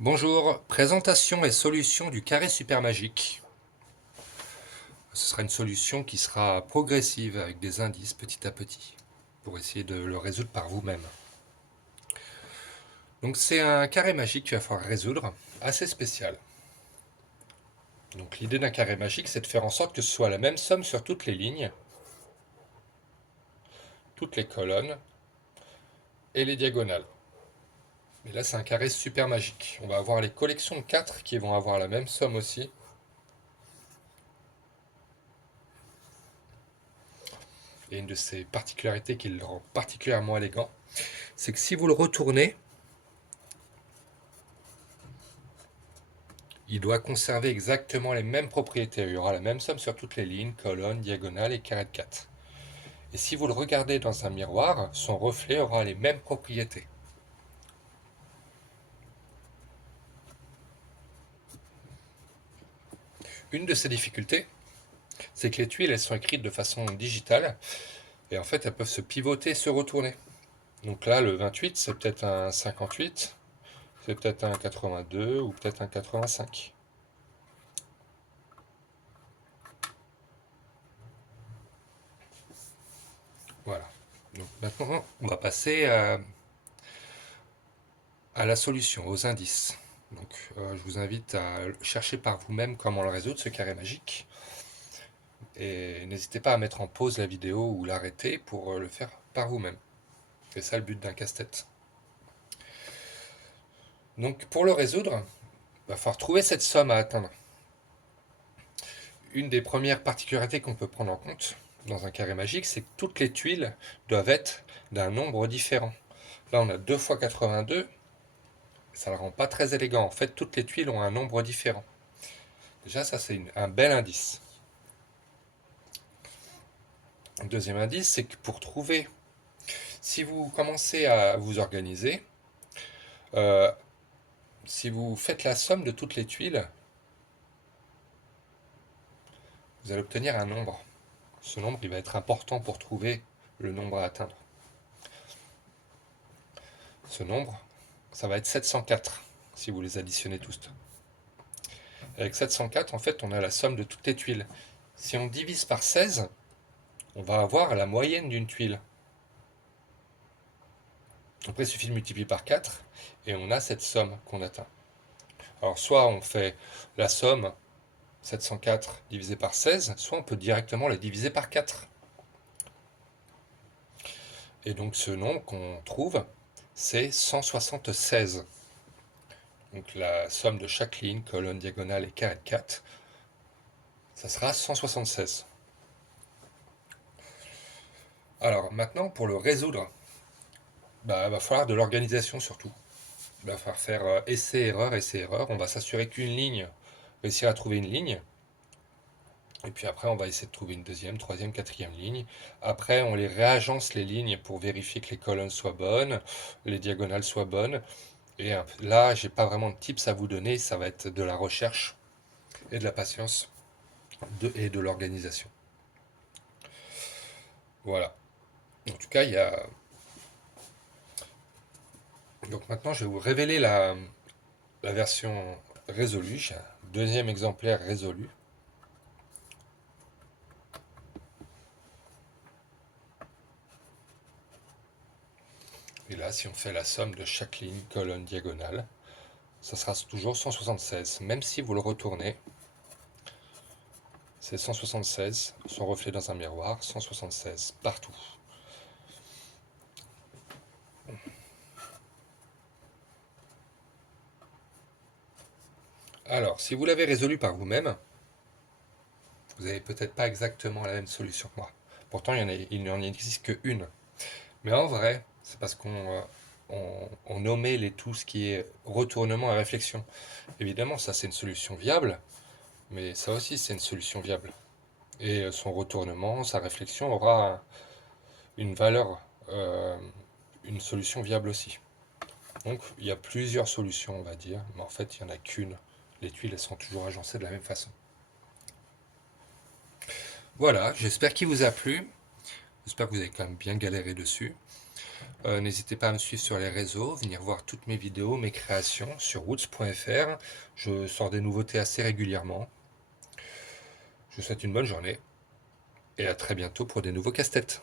Bonjour, présentation et solution du carré supermagique. Ce sera une solution qui sera progressive avec des indices petit à petit pour essayer de le résoudre par vous-même. Donc c'est un carré magique qu'il va falloir résoudre, assez spécial. Donc l'idée d'un carré magique, c'est de faire en sorte que ce soit la même somme sur toutes les lignes, toutes les colonnes et les diagonales. Mais là c'est un carré super magique. On va avoir les collections de 4 qui vont avoir la même somme aussi. Et une de ses particularités qui le rend particulièrement élégant, c'est que si vous le retournez, il doit conserver exactement les mêmes propriétés. Il y aura la même somme sur toutes les lignes, colonnes, diagonales et carré de 4. Et si vous le regardez dans un miroir, son reflet aura les mêmes propriétés. Une de ces difficultés, c'est que les tuiles, elles sont écrites de façon digitale, et en fait, elles peuvent se pivoter et se retourner. Donc là, le 28, c'est peut-être un 58, c'est peut-être un 82 ou peut-être un 85. Voilà. Donc maintenant, on va passer à la solution, aux indices. Donc, je vous invite à chercher par vous-même comment le résoudre, ce carré magique. Et n'hésitez pas à mettre en pause la vidéo ou l'arrêter pour le faire par vous-même. C'est ça le but d'un casse-tête. Donc, pour le résoudre, il va falloir trouver cette somme à atteindre. Une des premières particularités qu'on peut prendre en compte dans un carré magique, c'est que toutes les tuiles doivent être d'un nombre différent. Là, on a 2 fois 82, ça ne le rend pas très élégant. En fait, toutes les tuiles ont un nombre différent. Déjà, ça, c'est un bel indice. Deuxième indice, c'est que pour trouver, si vous commencez à vous organiser, euh, si vous faites la somme de toutes les tuiles, vous allez obtenir un nombre. Ce nombre, il va être important pour trouver le nombre à atteindre. Ce nombre, ça va être 704, si vous les additionnez tous. Avec 704, en fait, on a la somme de toutes les tuiles. Si on divise par 16, on va avoir la moyenne d'une tuile. Après, il suffit de multiplier par 4 et on a cette somme qu'on atteint. Alors, soit on fait la somme 704 divisé par 16, soit on peut directement la diviser par 4. Et donc, ce nombre qu'on trouve, c'est 176. Donc, la somme de chaque ligne, colonne, diagonale et carré de 4, ça sera 176. Alors, maintenant, pour le résoudre, il va falloir de l'organisation surtout. Il va falloir faire essai-erreur, essai-erreur. On va s'assurer qu'une ligne, réussir à trouver une ligne. Et puis après, on va essayer de trouver une deuxième, troisième, quatrième ligne. Après, on les réagence les lignes pour vérifier que les colonnes soient bonnes, les diagonales soient bonnes. Et là, j'ai pas vraiment de tips à vous donner. Ça va être de la recherche et de la patience et de l'organisation. Voilà. En tout cas, il y a. Donc maintenant, je vais vous révéler la version résolue. J'ai un deuxième exemplaire résolu. Et là, si on fait la somme de chaque ligne, colonne, diagonale, ça sera toujours 176. Même si vous le retournez, c'est 176, son reflet dans un miroir, 176 partout. Alors, si vous l'avez résolu par vous-même, vous n'avez peut-être pas exactement la même solution que moi. Pourtant, il n'en existe qu'une. Mais en vrai, c'est parce qu'on nommait tout ce qui est retournement et réflexion. Évidemment, ça c'est une solution viable, mais ça aussi c'est une solution viable. Et son retournement, sa réflexion aura une valeur, une solution viable aussi. Donc il y a plusieurs solutions, on va dire, mais en fait il n'y en a qu'une. Les tuiles, elles sont toujours agencées de la même façon. Voilà, j'espère qu'il vous a plu. J'espère que vous avez quand même bien galéré dessus. N'hésitez pas à me suivre sur les réseaux, venir voir toutes mes vidéos, mes créations sur roots.fr. Je sors des nouveautés assez régulièrement. Je vous souhaite une bonne journée et à très bientôt pour des nouveaux casse-têtes.